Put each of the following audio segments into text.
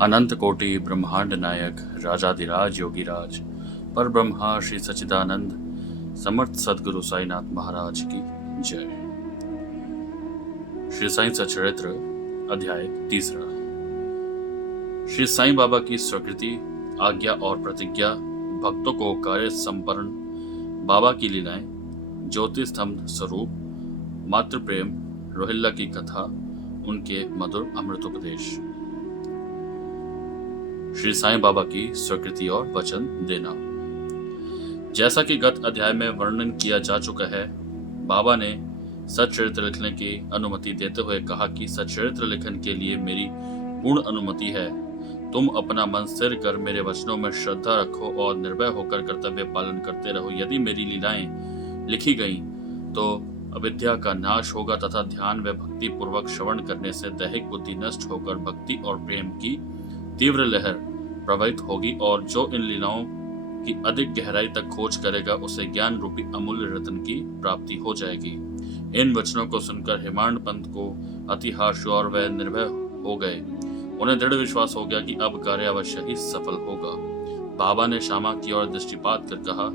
अनंत कोटि ब्रह्मांड नायक राजाधिराज योगीराज पर ब्रह्मा श्री सच्चिदानंद समर्थ सदगुरु साईनाथ महाराज की जय। श्री साईं सच्चरित्र अध्याय 3। श्री साईं बाबा की स्वीकृति, आज्ञा और प्रतिज्ञा, भक्तों को कार्य संपन्न, बाबा की लीलाएं, ज्योति स्तंभ स्वरूप, मातृ प्रेम, रोहिल्ला की कथा, उनके मधुर अमृतोपदेश। श्री साईं बाबा की स्वीकृति और वचन देना। जैसा कि गत अध्याय में वर्णन किया जा चुका है, बाबा ने सच्चरित्र लिखने की अनुमति देते हुए कहा कि सच्चरित्र लिखन के लिए मेरी पूर्ण अनुमति है। तुम अपना मन स्थिर कर मेरे वचनों में श्रद्धा रखो और निर्भय होकर कर्तव्य पालन करते रहो। यदि मेरी लीलाएं लिखी गईं तो अविद्या का नाश होगा तथा ध्यान व भक्ति पूर्वक श्रवण करने से दैहिक बुद्धि नष्ट होकर भक्ति और प्रेम की तीव्र लहर प्रवाहित होगी, और जो इन लीलाओं की अधिक गहराई तक खोज करेगा उसे ज्ञान रूपी अमूल्य रत्न की प्राप्ति हो जाएगी। इन वचनों को सुनकर हेमांड पंत को अति हर्ष और वह निर्भय हो गए। उन्हें दृढ़ विश्वास हो गया कि अब कार्य अवश्य ही सफल होगा। बाबा ने श्यामा की ओर दृष्टिपात कर कहा,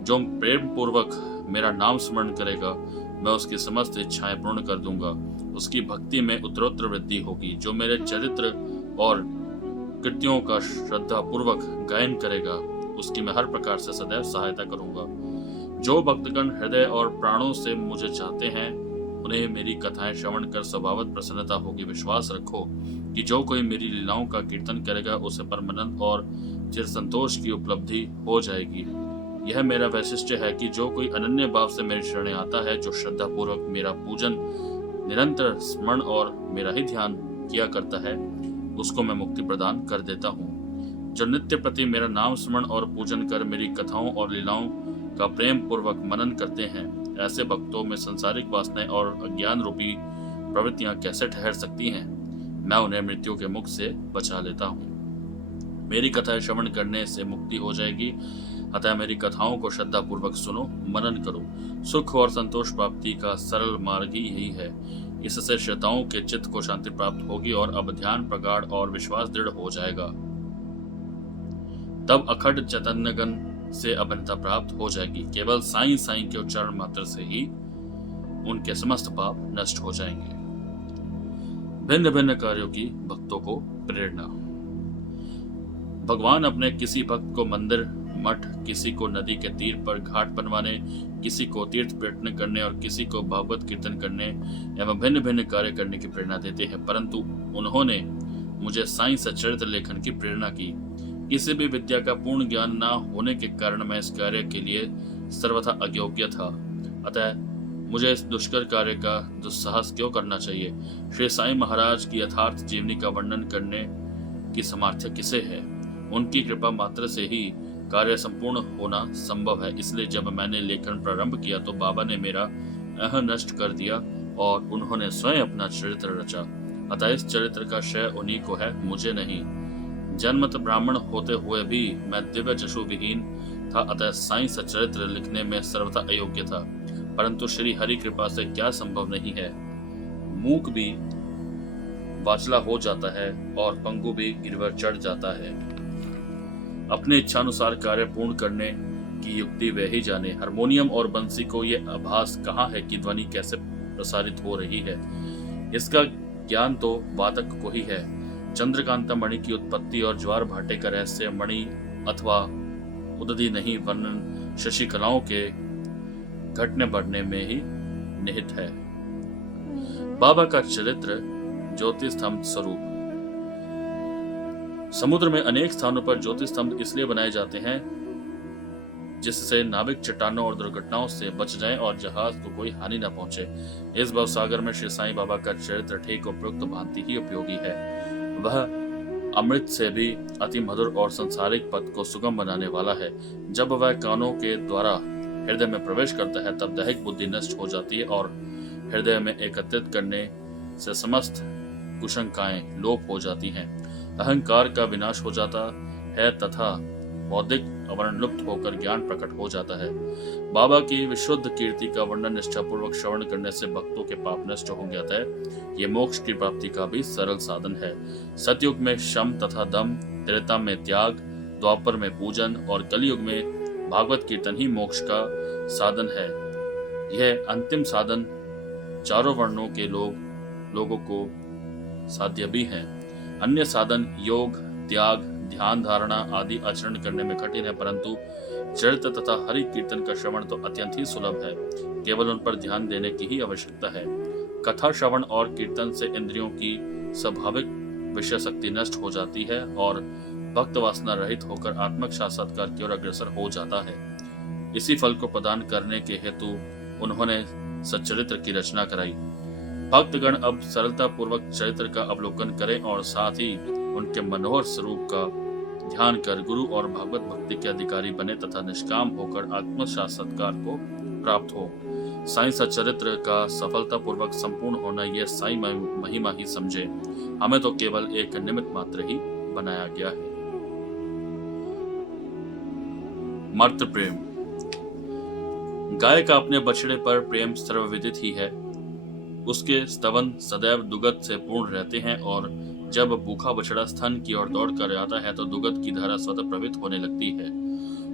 जो प्रेम पूर्वक मेरा नाम स्मरण करेगा मैं उसकी समस्त इच्छाएं पूर्ण कर दूंगा। उसकी भक्ति में उत्तरोत्तर वृद्धि होगी। जो मेरे चरित्र और कृत्यों का श्रद्धा पूर्वक गायन करेगा उसकी मैं हर प्रकार से सदैव सहायता करूंगा। जो भक्तगण हृदय और प्राणों से मुझे चाहते हैं उन्हें मेरी कथाएं श्रवण कर स्वभावत प्रसन्नता होगी। विश्वास रखो कि जो कोई मेरी लीलाओं का कीर्तन करेगा उसे परमानंद और चिर संतोष की उपलब्धि हो जाएगी। यह मेरा वैशिष्ट्य है कि जो कोई अनन्य भाव से मेरी शरण आता है, जो श्रद्धा पूर्वक मेरा पूजन निरंतर स्मरण और मेरा ही ध्यान किया करता है, उसको मैं मुक्ति प्रदान कर देता हूँ। जो नित्य प्रति मेरा नाम स्मरण और पूजन कर मेरी कथाओं और लीलाओं का प्रेम पूर्वक मनन करते हैं, ऐसे भक्तों में संसारिक वासनाएं और अज्ञान रूपी प्रवृत्तियां कैसे ठहर सकती हैं? मैं उन्हें मृत्यु के मुख से बचा लेता हूँ। मेरी कथाएं श्रवण करने से मुक्ति हो जाएगी। अतः मेरी कथाओं को श्रद्धा पूर्वक सुनो, मनन करो। सुख और संतोष प्राप्ति का सरल मार्ग ही यही है। इससे श्रोताओं के चित्त को शांति प्राप्त होगी और अब ध्यान प्रगाढ़ और विश्वास दृढ़ हो जाएगा। तब अखंड चैतन्यगण से अभिन्नता प्राप्त हो जाएगी। केवल साईं साईं के उच्चारण मात्र से ही उनके समस्त पाप नष्ट हो जाएंगे। भिन्न भिन्न कार्यों की भक्तों को प्रेरणा। भगवान अपने किसी भक्त को मंदिर, मठ, किसी को नदी के तीर पर घाट बनवाने, किसी को तीर्थ पर्यटन करने और किसी को भागवत कीर्तन करने एवं भिन्न भिन्न कार्य करने की प्रेरणा देते हैं, परंतु उन्होंने मुझे साईं सच्चरित्र लेखन की प्रेरणा की। किसी भी विद्या का पूर्ण ज्ञान न होने के कारण मैं इस कार्य के लिए सर्वथा अयोग्य था। अतः मुझे इस दुष्कर कार्य का दुस्साहस क्यों करना चाहिए? श्री साईं महाराज की यथार्थ जीवनी का वर्णन करने की सामर्थ्य किसे है? उनकी कृपा मात्र से ही कार्य संपूर्ण होना संभव है। इसलिए जब मैंने लेखन प्रारंभ किया तो बाबा ने मेरा अह नष्ट कर दिया और उन्होंने स्वयं अपना चरित्र रचा। अतः इस चरित्र का श्रेय उन्हीं को है, मुझे नहीं। जन्मत ब्राह्मण होते हुए भी मैं दिव्य जशु विहीन था, अतः साईं सच्चरित्र लिखने में सर्वथा अयोग्य था। परंतु श्री हरि कृपा से क्या संभव नहीं है? मूक भी वाचला हो जाता है और पंगु भी गिरवर चढ़ जाता है। अपने इच्छानुसार कार्य पूर्ण करने की युक्ति वह ही जाने। हारमोनियम और बंसी को यह आभास कहाँ है कि ध्वनि कैसे प्रसारित हो रही है? इसका ज्ञान तो वादक को ही है। चंद्रकांता मणि की उत्पत्ति और ज्वार भाटे का रहस्य मणि अथवा उदधि नहीं, वर्णन शशि कलाओं के घटने बढ़ने में ही निहित है। बाबा का चरित्र ज्योति स्तंभ स्वरूप। समुद्र में अनेक स्थानों पर ज्योति स्तंभ इसलिए बनाए जाते हैं जिससे नाविक चट्टानों और दुर्घटनाओं से बच जाएं और जहाज को कोई हानि न पहुंचे। इस भवसागर में श्री साईं बाबा का चरित्र ठीक उपयुक्त भांति ही उपयोगी है। वह अमृत से भी अति मधुर और संसारिक पद को सुगम बनाने वाला है। जब वह कानों के द्वारा हृदय में प्रवेश करता है तब दैहिक बुद्धि नष्ट हो जाती है और हृदय में एकत्रित करने से समस्त कुशंकाएं लोप हो जाती हैं। अहंकार का विनाश हो जाता है तथा बौद्धिक आवरण लुप्त होकर ज्ञान प्रकट हो जाता है। बाबा की विशुद्ध कीर्ति का वर्णन निष्ठापूर्वक श्रवण करने से भक्तों के पाप नष्ट हो जाता है। ये मोक्ष की प्राप्ति का भी सरल साधन है। सतयुग में शम तथा दम, त्रेता में त्याग, द्वापर में पूजन और कलयुग में भागवत कीर्तन ही मोक्ष का साधन है। यह अंतिम साधन चारों वर्णों के लोगों को साध्य भी है। अन्य साधन योग, त्याग, ध्यान धारणा आदि आचरण करने में कठिन है, परंतु चरित्र तथा हरि कीर्तन का श्रवण तो अत्यंत ही सुलभ है। केवल उन पर ध्यान देने की ही आवश्यकता है। कथा श्रवण और कीर्तन से इंद्रियों की स्वाभाविक विषय शक्ति नष्ट हो जाती है और भक्त वासना रहित होकर आत्मक साक्षात्कार की ओर अग्रसर हो जाता है। इसी फल को प्रदान करने के हेतु उन्होंने सच्चरित्र की रचना कराई। भक्तगण अब सरलता पूर्वक चरित्र का अवलोकन करें और साथ ही उनके मनोहर स्वरूप का ध्यान कर गुरु और भागवत भक्ति के अधिकारी बने तथा निष्काम होकर आत्म साक्षात्कार को प्राप्त हो। साईं सच्चरित्र का सफलता पूर्वक संपूर्ण होना यह साईं महिमा ही समझे। हमें तो केवल एक निमित्त मात्र ही बनाया गया है। मातृ प्रेम। गाय का अपने बछड़े पर प्रेम सर्वविदित ही है। उसके स्तवन सदैव दुग्ध से पूर्ण रहते हैं और जब भूखा बछड़ा स्तन की ओर दौड़ कर आता है तो दुग्ध की धारा स्वतः प्रवहित होने लगती है।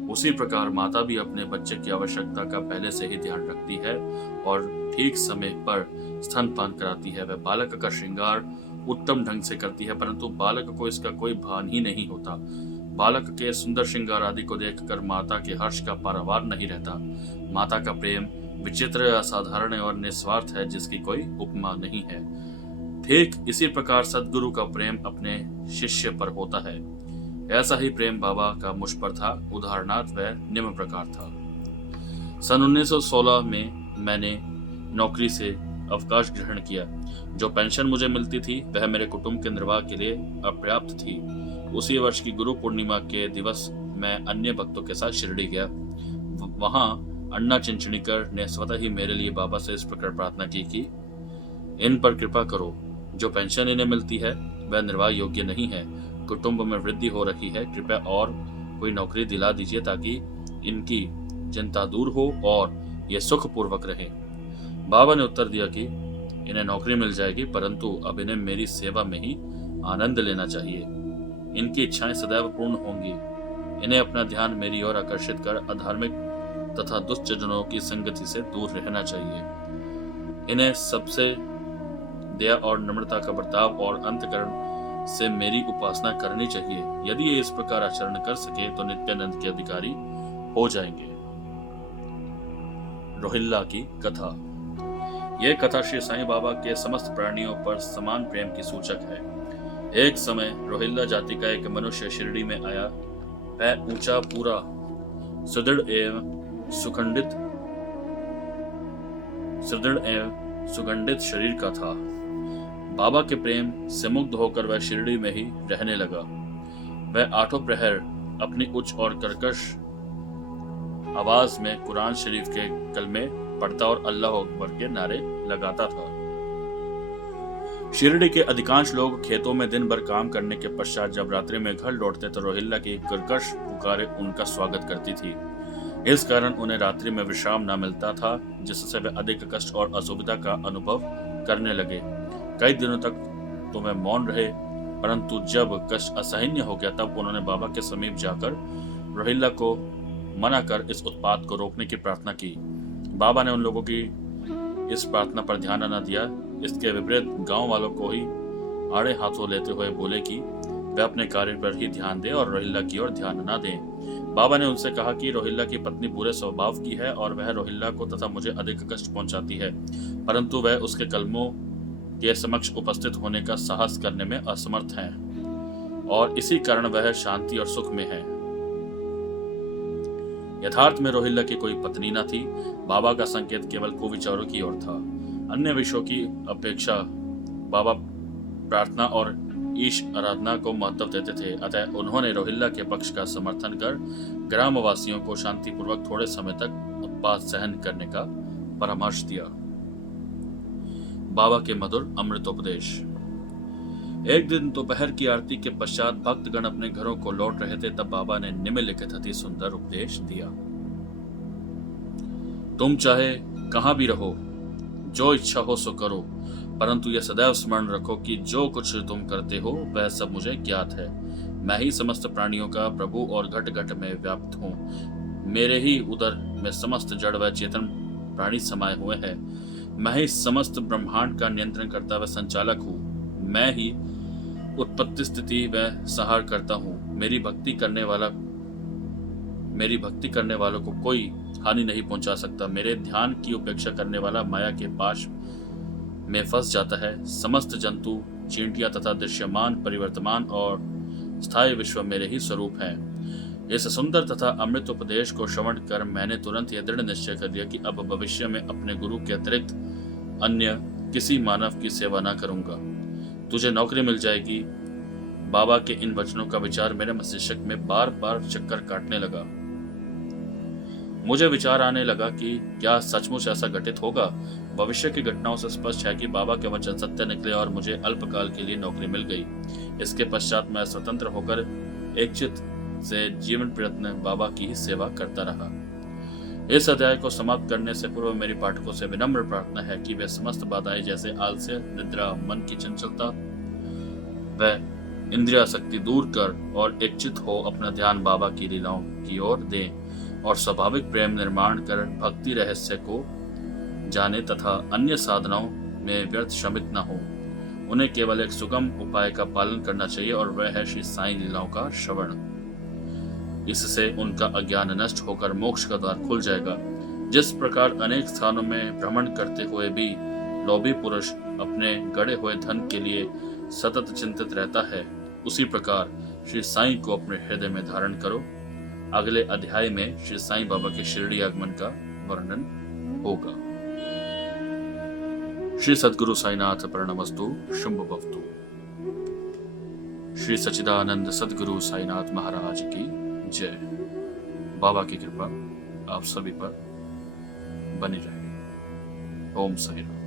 उसी प्रकार माता भी अपने बच्चे की आवश्यकता का पहले से ही ध्यान रखती है और ठीक समय पर स्तनपान कराती है। वह बालक का श्रृंगार उत्तम ढंग से करती है, परंतु बालक को इसका कोई भान ही नहीं होता। बालक के सुंदर श्रृंगार आदि को देखकर माता के हर्ष का पारावार नहीं रहता। माता का प्रेम विचित्र, असाधारण और निस्वार्थ है, जिसकी कोई उपमा नहीं है। ठीक इसी प्रकार सद्गुरु का प्रेम अपने शिष्य पर होता है। ऐसा ही प्रेम बाबा का मुझ पर था। उदाहरणार्थ वह निम्न प्रकार था। सन 1916 में मैंने नौकरी से अवकाश ग्रहण किया। जो पेंशन मुझे मिलती थी वह मेरे कुटुंब के निर्वाह के लिए अपर्याप्त थी। उसी वर्ष की गुरु पूर्णिमा के दिवस मैं अन्य भक्तों के साथ शिरडी गया। वहां अन्ना चिंचणीकर ने स्वतः ही मेरे लिए बाबा से इस प्रकार प्रार्थना की कि इन पर कृपा करो। जो पेंशन इन्हें मिलती है वह निर्वाह योग्य नहीं है। कुटुंब में वृद्धि हो रही है, कृपया और कोई नौकरी दिला दीजिए ताकि इनकी चिंता दूर हो और ये सुखपूर्वक रहे। बाबा ने उत्तर दिया कि इन्हें नौकरी मिल जाएगी, परंतु अब इन्हें मेरी सेवा में ही आनंद लेना चाहिए। इनकी इच्छाएं सदैव पूर्ण होंगी। इन्हें अपना ध्यान मेरी ओर आकर्षित कर अधार्मिक तथा दुष्ट जनों की संगति से दूर रहना चाहिए। इन्हें सबसे दया और नम्रता का बर्ताव और अंतकरण से मेरी उपासना करनी चाहिए। यदि ये इस प्रकार आचरण कर सके तो नित्यानंद के अधिकारी हो जाएंगे। रोहिल्ला की कथा। यह कथा श्री साईं बाबा के समस्त प्राणियों पर समान प्रेम की सूचक है। एक समय रोहिल्ला जाति का एक मनुष्य शिरडी में आया। वह ऊंचा, पूरा, सुदृढ़ एवं सुगंधित शरीर का था। बाबा के प्रेम से मुग्ध होकर वह शिरडी में ही रहने लगा। वह आठों प्रहर अपनी उच्च और कर्कश आवाज में कुरान शरीफ के कलमे पढ़ता और अल्लाह अकबर के नारे लगाता था। शिरडी के अधिकांश लोग खेतों में दिन भर काम करने के पश्चात जब रात्रि में घर लौटते तो रोहिल्ला की कर्कश पुकारें उनका स्वागत करती थी। इस कारण उन्हें रात्रि में विश्राम न मिलता था, जिससे वे अधिक कष्ट और असुविधा का अनुभव करने लगे। कई दिनों तक तो वे मौन रहे, परंतु जब कष्ट असहनीय हो गया तब उन्होंने बाबा के समीप जाकर रोहिल्ला को मना कर इस उत्पात को रोकने की प्रार्थना की। बाबा ने उन लोगों की इस प्रार्थना पर ध्यान न दिया। इसके विपरीत गांव वालों को ही आड़े हाथों लेते हुए बोले कि वे अपने कार्य पर ही ध्यान दें और रोहिल्ला की ओर ध्यान न दें। बाबा ने उनसे कहा कि रोहिल्ला की पत्नी बुरे स्वभाव की है और वह रोहिल्ला को तथा मुझे अधिक कष्ट पहुंचाती है, परंतु वह उसके कलमों के समक्ष उपस्थित होने का साहस करने में असमर्थ है और इसी कारण वह शांति और सुख में है। यथार्थ में रोहिल्ला की कोई पत्नी न थी। बाबा का संकेत केवल कुविचारों की ओर था। अन्य विषयों की अपेक्षा बाबा प्रार्थना और ईश आराधना को महत्व देते थे। अतः उन्होंने रोहिल्ला के पक्ष का समर्थन कर ग्रामवासियों को शांतिपूर्वक थोड़े समय तक उपवास सहन करने का परामर्श दिया। बाबा के मधुर अमृतोपदेश। एक दिन दोपहर की आरती के पश्चात भक्तगण अपने घरों को लौट रहे थे, तब बाबा ने निम्नलिखित अति सुंदर उपदेश दिया। तुम चाहे कहां भी रहो, जो इच्छा हो सो करो, परंतु यह सदैव स्मरण रखो कि जो कुछ तुम करते हो वह सब मुझे ज्ञात है। मैं ही समस्त प्राणियों का प्रभु और घट घट में व्याप्त हूँ। मेरे ही उदर में समस्त जड़ व चेतन प्राणी समाये हुए हैं। मैं ही समस्त ब्रह्मांड का नियंत्रण करता व संचालक हूँ। मैं ही उत्पत्ति स्थिति व संहार करता हूँ। मेरी भक्ति करने वालों को कोई हानि नहीं पहुंचा सकता। मेरे ध्यान की उपेक्षा करने वाला माया के पाश में फंस जाता है। समस्त जंतु, चींटियां तथा दृश्यमान, परिवर्तमान और स्थायी विश्व मेरे ही स्वरूप हैं। इस सुंदर तथा अमृत उपदेश को श्रवण कर मैंने तुरंत यह दृढ़ निश्चय कर लिया कि अब भविष्य में अपने गुरु के अतिरिक्त अन्य किसी मानव की सेवा न करूंगा। तुझे नौकरी मिल जाएगी। बाबा के इन वचनों का विचार मेरे मस्तिष्क में बार बार चक्कर काटने लगा। मुझे विचार आने लगा कि क्या सचमुच ऐसा घटित होगा। भविष्य की घटनाओं से स्पष्ट है कि बाबा के वचन सत्य निकले और मुझे अल्पकाल के लिए नौकरी मिल गई। इसके पश्चात मैं स्वतंत्र होकर एक चित्त से जीवन प्रयत्न बाबा की ही सेवा करता रहा। इस अध्याय को समाप्त करने से पूर्व मेरी पाठकों से विनम्र प्रार्थना है कि वे समस्त बाधाएं जैसे आलस्य, निद्रा, मन की चंचलता व इंद्रियासक्ति दूर कर और इच्छित हो अपना ध्यान बाबा की लीलाओं की ओर दें और स्वाभाविक प्रेम निर्माण कर भक्ति रहस्य को जाने तथा अन्य साधनाओं में व्यर्थ श्रमित न हो। उन्हें केवल एक सुगम उपाय का पालन करना चाहिए और वह है श्री साईं लीलाओं का श्रवण। इससे उनका अज्ञान नष्ट होकर मोक्ष का द्वार खुल जाएगा। जिस प्रकार अनेक स्थानों में भ्रमण करते हुए भी लोभी पुरुष अपने गड़े हुए धन के लिए सतत चिंतित रहता है, उसी प्रकार श्री साईं को अपने हृदय में धारण करो। अगले अध्याय में श्री साईं बाबा के शिरडी आगमन का वर्णन होगा। श्री सद्गुरु साईनाथ प्रणमस्तु शुंभवस्तु। श्री सच्चिदानंद सद्गुरु साईनाथ महाराज की जय। बाबा की कृपा आप सभी पर बनी रहे। ओम साईं।